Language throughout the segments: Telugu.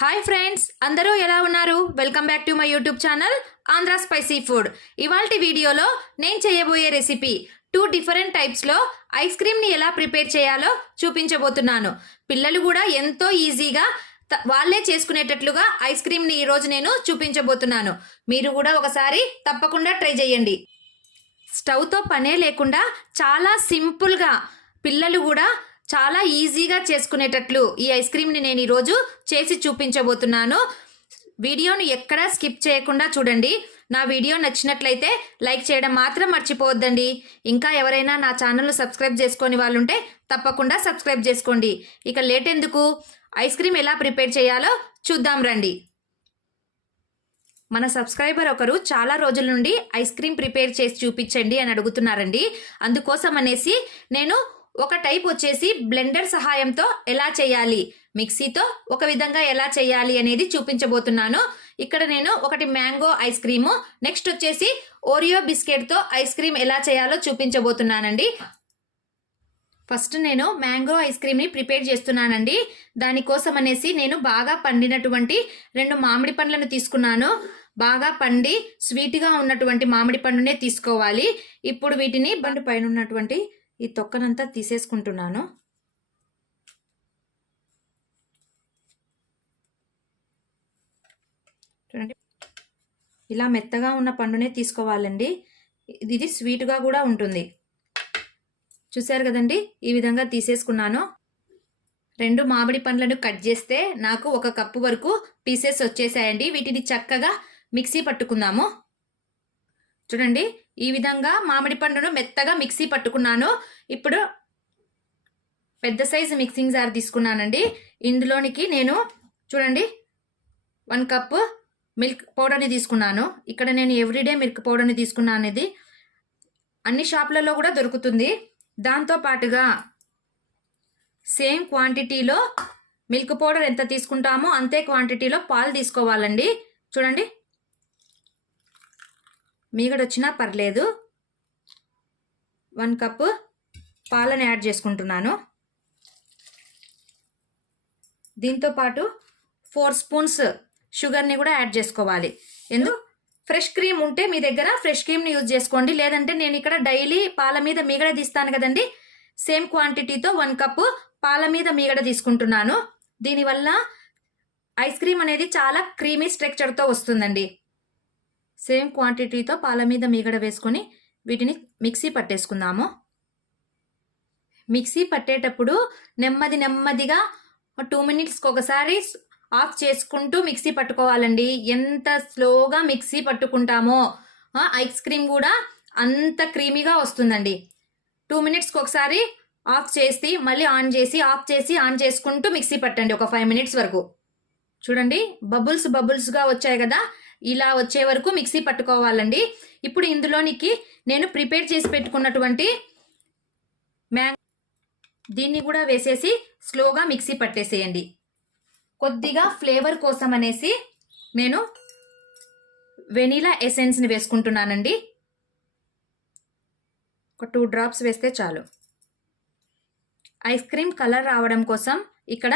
హాయ్ ఫ్రెండ్స్, అందరూ ఎలా ఉన్నారు? Welcome back to my YouTube channel Andhra spicy food. ఇవాల్టి వీడియోలో నేను చేయబోయే రెసిపీ 2 డిఫరెంట్ టైప్స్లో ఐస్ క్రీమ్ని ఎలా ప్రిపేర్ చేయాలో చూపించబోతున్నాను. పిల్లలు కూడా ఎంతో ఈజీగా వాళ్ళే చేసుకునేటట్లుగా ఐస్ క్రీమ్ని ఈరోజు నేను చూపించబోతున్నాను. మీరు కూడా ఒకసారి తప్పకుండా ట్రై చేయండి. స్టవ్తో పనే లేకుండా చాలా సింపుల్గా పిల్లలు కూడా చాలా ఈజీగా చేసుకునేటట్లు ఈ ఐస్ క్రీమ్ని నేను ఈరోజు చేసి చూపించబోతున్నాను. వీడియోను ఎక్కడా స్కిప్ చేయకుండా చూడండి. నా వీడియో నచ్చినట్లయితే లైక్ చేయడం మాత్రం మర్చిపోవద్దండి. ఇంకా ఎవరైనా నా ఛానల్ను సబ్స్క్రైబ్ చేసుకొని వాళ్ళు ఉంటే తప్పకుండా సబ్స్క్రైబ్ చేసుకోండి. ఇక లేట్ ఎందుకు, ఐస్ క్రీమ్ ఎలా ప్రిపేర్ చేయాలో చూద్దాం రండి. మన సబ్స్క్రైబర్ ఒకరు చాలా రోజుల నుండి ఐస్ క్రీమ్ ప్రిపేర్ చేసి చూపించండి అని అడుగుతున్నారండి. అందుకోసం అనేసి నేను ఒక టైప్ వచ్చేసి బ్లెండర్ సహాయంతో ఎలా చేయాలి, మిక్సీతో ఒక విధంగా ఎలా చేయాలి అనేది చూపించబోతున్నాను. ఇక్కడ నేను ఒకటి మ్యాంగో ఐస్ క్రీము, నెక్స్ట్ వచ్చేసి ఓరియో బిస్కెట్తో ఐస్ క్రీమ్ ఎలా చేయాలో చూపించబోతున్నానండి. ఫస్ట్ నేను మ్యాంగో ఐస్ క్రీమ్ని ప్రిపేర్ చేస్తున్నానండి. దానికోసం అనేసి నేను బాగా పండినటువంటి 2 మామిడి పండ్లను తీసుకున్నాను. బాగా పండి స్వీట్గా ఉన్నటువంటి మామిడి పండునే తీసుకోవాలి. ఇప్పుడు వీటిని బండి పైన ఉన్నటువంటి ఈ తొక్కనంతా తీసేసుకుంటున్నాను. చూడండి, ఇలా మెత్తగా ఉన్న పండునే తీసుకోవాలండి. ఇది స్వీట్గా కూడా ఉంటుంది. చూసారు కదండి, ఈ విధంగా తీసేసుకున్నాను. 2 మామిడి పండ్లను కట్ చేస్తే నాకు 1 కప్పు వరకు పీసెస్ వచ్చేసాయండి. వీటిని చక్కగా మిక్సీ పట్టుకుందాము. చూడండి, ఈ విధంగా మామిడి పండును మెత్తగా మిక్సీ పట్టుకున్నాను. ఇప్పుడు పెద్ద సైజు మిక్సింగ్ జార్ తీసుకున్నానండి. ఇందులోనికి నేను చూడండి 1 కప్పు మిల్క్ పౌడర్ని తీసుకున్నాను. ఇక్కడ నేను ఎవ్రీడే మిల్క్ పౌడర్ని తీసుకున్నాను. ఇది అన్ని షాపులలో కూడా దొరుకుతుంది. దాంతో పాటుగా సేమ్ క్వాంటిటీలో మిల్క్ పౌడర్ ఎంత తీసుకుంటామో అంతే క్వాంటిటీలో పాలు తీసుకోవాలండి. చూడండి, మీగడ వచ్చినా పర్లేదు. 1 కప్పు పాలను యాడ్ చేసుకుంటున్నాను. దీంతో పాటు 4 స్పూన్స్ షుగర్ని కూడా యాడ్ చేసుకోవాలి. ఎందుకు, ఫ్రెష్ క్రీమ్ ఉంటే మీ దగ్గర ఫ్రెష్ క్రీమ్ని యూజ్ చేసుకోండి. లేదంటే నేను ఇక్కడ డైలీ పాల మీద మీగడ తీస్తాను కదండి, సేమ్ క్వాంటిటీతో 1 కప్పు పాల మీద మీగడ తీసుకుంటున్నాను. దీనివల్ల ఐస్ క్రీమ్ అనేది చాలా క్రీమీ స్ట్రక్చర్తో వస్తుందండి. సేమ్ క్వాంటిటీతో పాల మీద మీగడ వేసుకొని వీటిని మిక్సీ పట్టేసుకుందాము. మిక్సీ పట్టేటప్పుడు నెమ్మదిగా 2 మినిట్స్కి ఒకసారి ఆఫ్ చేసుకుంటూ మిక్సీ పట్టుకోవాలండి. ఎంత స్లోగా మిక్సీ పట్టుకుంటామో ఐస్ క్రీమ్ కూడా అంత క్రీమీగా వస్తుందండి. 2 మినిట్స్కి ఒకసారి ఆఫ్ చేసి మళ్ళీ ఆన్ చేసి ఆఫ్ చేసి ఆన్ చేసుకుంటూ మిక్సీ పట్టండి ఒక 5 మినిట్స్ వరకు. చూడండి, బబుల్స్గా వచ్చాయి కదా, ఇలా వచ్చే వరకు మిక్సీ పట్టుకోవాలండి. ఇప్పుడు ఇందులోనికి నేను ప్రిపేర్ చేసి పెట్టుకున్నటువంటి దీన్ని కూడా వేసేసి స్లోగా మిక్సీ పట్టేసేయండి. కొద్దిగా ఫ్లేవర్ కోసం అనేసి నేను వెనీలా ఎసెన్స్ని వేసుకుంటున్నానండి. ఒక 2 డ్రాప్స్ వేస్తే చాలు. ఐస్ క్రీమ్ కలర్ రావడం కోసం ఇక్కడ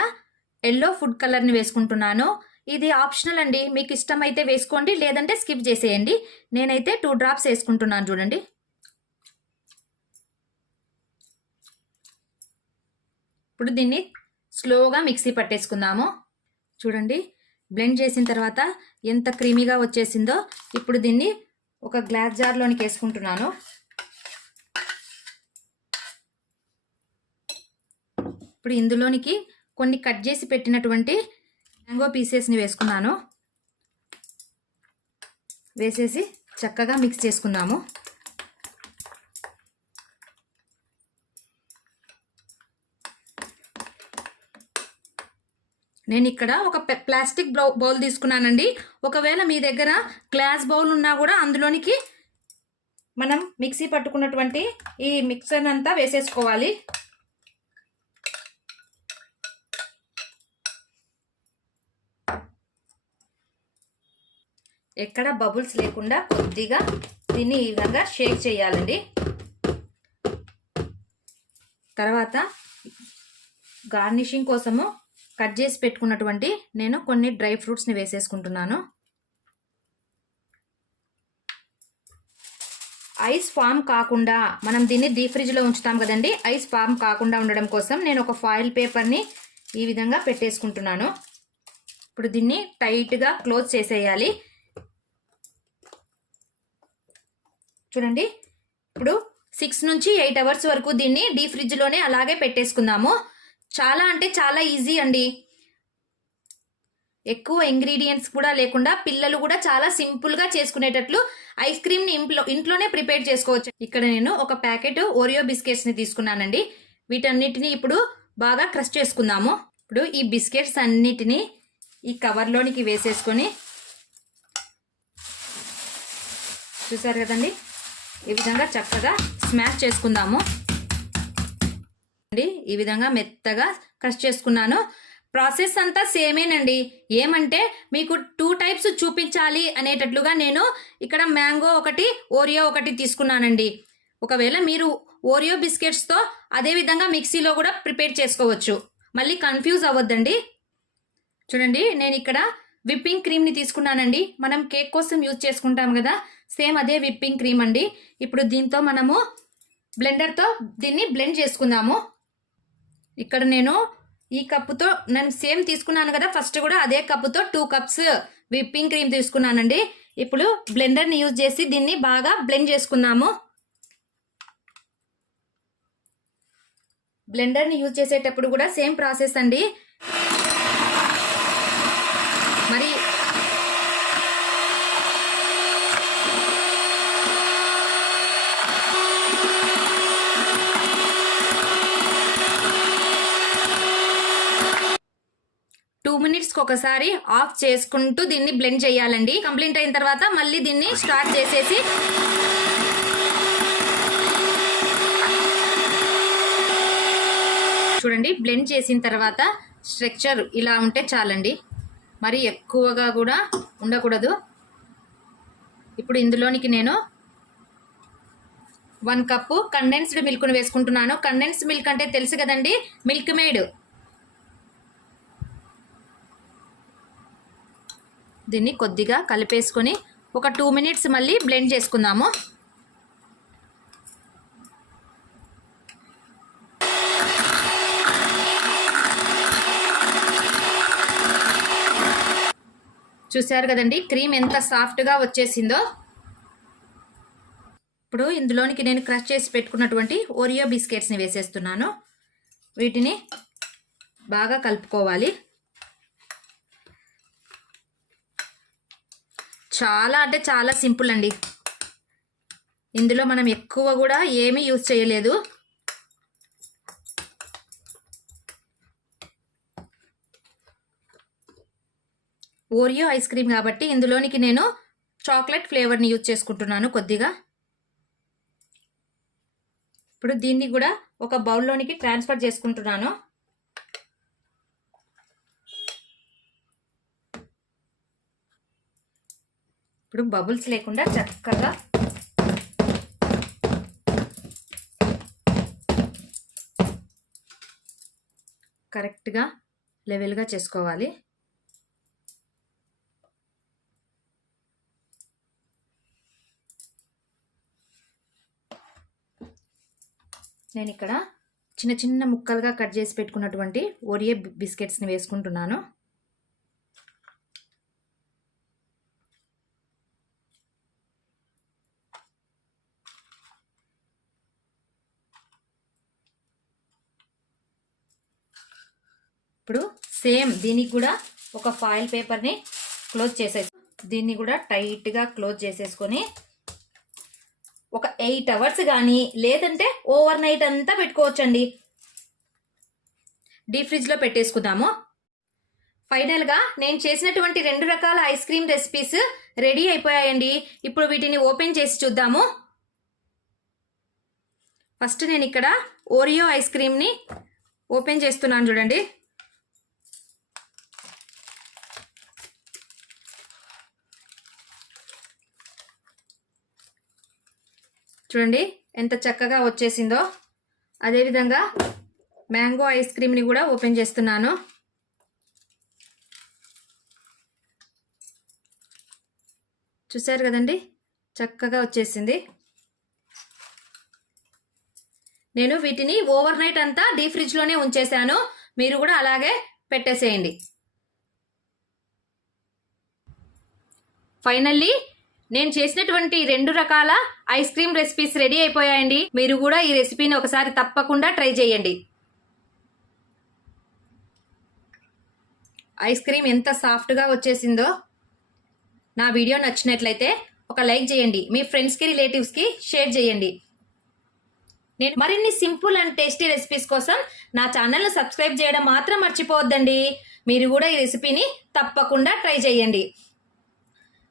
ఎల్లో ఫుడ్ కలర్ని వేసుకుంటున్నాను. ఇది ఆప్షనల్ అండి, మీకు ఇష్టమైతే వేసుకోండి, లేదంటే స్కిప్ చేసేయండి. నేనైతే 2 డ్రాప్స్ వేసుకుంటున్నాను. చూడండి, ఇప్పుడు దీన్ని స్లోగా మిక్సీ పట్టేసుకుందాము. చూడండి, బ్లెండ్ చేసిన తర్వాత ఎంత క్రీమీగా వచ్చేసిందో. ఇప్పుడు దీన్ని ఒక గ్లాస్ జార్లోనికి వేసుకుంటున్నాను. ఇప్పుడు ఇందులోనికి కొన్ని కట్ చేసి పెట్టినటువంటి మ్యాంగో పీసెస్ని వేసుకున్నాను. వేసేసి చక్కగా మిక్స్ చేసుకుందాము. నేను ఇక్కడ ఒక ప్లాస్టిక్ బౌల్ తీసుకున్నానండి. ఒకవేళ మీ దగ్గర గ్లాస్ బౌల్ ఉన్నా కూడా అందులోనికి మనం మిక్సీ పట్టుకున్నటువంటి ఈ మిక్సర్ అంతా వేసేసుకోవాలి. ఎక్కడ బబుల్స్ లేకుండా కొద్దిగా దీన్ని ఈ విధంగా షేక్ చేయాలండి. తర్వాత గార్నిషింగ్ కోసము కట్ చేసి పెట్టుకున్నటువంటి నేను కొన్ని డ్రై ఫ్రూట్స్ని వేసేసుకుంటున్నాను. ఐస్ ఫామ్ కాకుండా, మనం దీన్ని డీప్ ఫ్రిడ్జ్లో ఉంచుతాం కదండి, ఐస్ ఫామ్ కాకుండా ఉండడం కోసం నేను ఒక ఫాయిల్ పేపర్ని ఈ విధంగా పెట్టేసుకుంటున్నాను. ఇప్పుడు దీన్ని టైట్గా క్లోజ్ చేసేయాలి. చూడండి, ఇప్పుడు 6 నుంచి 8 అవర్స్ వరకు దీన్ని డీప్ ఫ్రిడ్జ్లోనే అలాగే పెట్టేసుకుందాము. చాలా అంటే చాలా ఈజీ అండి. ఎక్కువ ఇంగ్రీడియంట్స్ కూడా లేకుండా పిల్లలు కూడా చాలా సింపుల్గా చేసుకునేటట్లు ఐస్ క్రీమ్ని ఇంట్లోనే ప్రిపేర్ చేసుకోవచ్చు. ఇక్కడ నేను ఒక ప్యాకెట్ ఓరియో బిస్కెట్స్ని తీసుకున్నానండి. వీటన్నిటిని ఇప్పుడు బాగా క్రష్ చేసుకుందాము. ఇప్పుడు ఈ బిస్కెట్స్ అన్నిటినీ ఈ కవర్లోనికి వేసేసుకొని, చూసారు కదండి, ఈ విధంగా చక్కగా స్మాష్ చేసుకుందాము. ఈ విధంగా మెత్తగా క్రష్ చేసుకున్నాను. ప్రాసెస్ అంతా సేమేనండి. ఏమంటే మీకు 2 టైప్స్ చూపించాలి అనేటట్లుగా నేను ఇక్కడ మ్యాంగో ఒకటి, ఓరియో ఒకటి తీసుకున్నానండి. ఒకవేళ మీరు ఓరియో బిస్కెట్స్తో అదే విధంగా మిక్సీలో కూడా ప్రిపేర్ చేసుకోవచ్చు. మళ్ళీ కన్ఫ్యూజ్ అవ్వద్దండి. చూడండి, నేను ఇక్కడ విప్పింగ్ క్రీమ్ని తీసుకున్నానండి. మనం కేక్ కోసం యూజ్ చేసుకుంటాం కదా, సేమ్ అదే విప్పింగ్ క్రీమ్ అండి. ఇప్పుడు దీంతో మనము బ్లెండర్తో దీన్ని బ్లెండ్ చేసుకుందాము. ఇక్కడ నేను ఈ కప్పుతో నేను సేమ్ తీసుకున్నాను కదా, ఫస్ట్ కూడా అదే కప్పుతో 2 కప్స్ విప్పింగ్ క్రీమ్ తీసుకున్నానండి. ఇప్పుడు బ్లెండర్ని యూజ్ చేసి దీన్ని బాగా బ్లెండ్ చేసుకుందాము. బ్లెండర్ని యూజ్ చేసేటప్పుడు కూడా సేమ్ ప్రాసెస్ అండి. మరి మినిట్స్కి ఒకసారి ఆఫ్ చేసుకుంటూ దీన్ని బ్లెండ్ చేయాలండి. కంప్లీట్ అయిన తర్వాత మళ్ళీ దీన్ని స్టార్ట్ చేసేసి చూడండి, బ్లెండ్ చేసిన తర్వాత స్ట్రక్చర్ ఇలా ఉంటే చాలండి, మరి ఎక్కువగా కూడా ఉండకూడదు. ఇప్పుడు ఇందులోనికి నేను 1 కప్పు కండెన్స్డ్ మిల్క్ను వేసుకుంటున్నాను. కండెన్స్డ్ మిల్క్ అంటే తెలుసు కదండి, మిల్క్ మేడ్. దీన్ని కొద్దిగా కలిపేసుకొని ఒక 2 మినిట్స్ మళ్ళీ బ్లెండ్ చేసుకుందాము. చూసారు కదండి, క్రీమ్ ఎంత సాఫ్ట్గా వచ్చేసిందో. ఇప్పుడు ఇందులోనికి నేను క్రష్ చేసి పెట్టుకున్నటువంటి ఓరియో బిస్కెట్స్ని వేసేస్తున్నాను. వీటిని బాగా కలుపుకోవాలి. చాలా అంటే చాలా సింపుల్ అండి. ఇందులో మనం ఎక్కువ కూడా ఏమీ యూజ్ చేయలేదు. ఓరియో ఐస్ క్రీమ్ కాబట్టి ఇందులోనికి నేను చాక్లెట్ ఫ్లేవర్ని యూజ్ చేసుకుంటున్నాను కొద్దిగా. ఇప్పుడు దీన్ని కూడా ఒక బౌల్లోనికి ట్రాన్స్ఫర్ చేసుకుంటున్నాను. ఇప్పుడు బబుల్స్ లేకుండా చక్కగా కరెక్ట్గా లెవెల్గా చేసుకోవాలి. నేను ఇక్కడ చిన్న చిన్న ముక్కలుగా కట్ చేసి పెట్టుకున్నటువంటి ఓరియో బిస్కెట్స్ని వేసుకుంటున్నాను. ఇప్పుడు సేమ్ దీనికి కూడా ఒక ఫాయిల్ పేపర్ని క్లోజ్ చేసేసి దీన్ని కూడా టైట్గా క్లోజ్ చేసేసుకొని ఒక 8 అవర్స్ కానీ లేదంటే ఓవర్ నైట్ అంతా పెట్టుకోవచ్చండి. డీప్ ఫ్రిడ్జ్లో పెట్టేసుకుందాము. ఫైనల్గా నేను చేసినటువంటి 2 రకాల ఐస్ క్రీమ్ రెసిపీస్ రెడీ అయిపోయాయండి. ఇప్పుడు వీటిని ఓపెన్ చేసి చూద్దాము. ఫస్ట్ నేను ఇక్కడ ఓరియో ఐస్ క్రీమ్ని ఓపెన్ చేస్తున్నాను. చూడండి, చూడండి ఎంత చక్కగా వచ్చేసిందో. అదేవిధంగా మ్యాంగో ఐస్ క్రీమ్ని కూడా ఓపెన్ చేస్తున్నాను. చూసారు కదండి, చక్కగా వచ్చేసింది. నేను వీటిని ఓవర్ నైట్ అంతా డీప్ ఫ్రిడ్జ్లోనే ఉంచేసాను. మీరు కూడా అలాగే పెట్టేసేయండి. ఫైనల్లీ నేను చేసినటువంటి 2 రకాల ఐస్ క్రీమ్ రెసిపీస్ రెడీ అయిపోయాయండి. మీరు కూడా ఈ రెసిపీని ఒకసారి తప్పకుండా ట్రై చేయండి. ఐస్ క్రీమ్ ఎంత సాఫ్ట్గా వచ్చేసిందో. నా వీడియో నచ్చినట్లయితే ఒక లైక్ చేయండి, మీ ఫ్రెండ్స్కి రిలేటివ్స్కి షేర్ చేయండి. నేను మరిన్ని సింపుల్ అండ్ టేస్టీ రెసిపీస్ కోసం నా ఛానల్ని సబ్స్క్రైబ్ చేయడం మాత్రం మర్చిపోవద్దండి. మీరు కూడా ఈ రెసిపీని తప్పకుండా ట్రై చేయండి.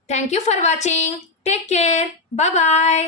Thank you for watching. Take care. Bye.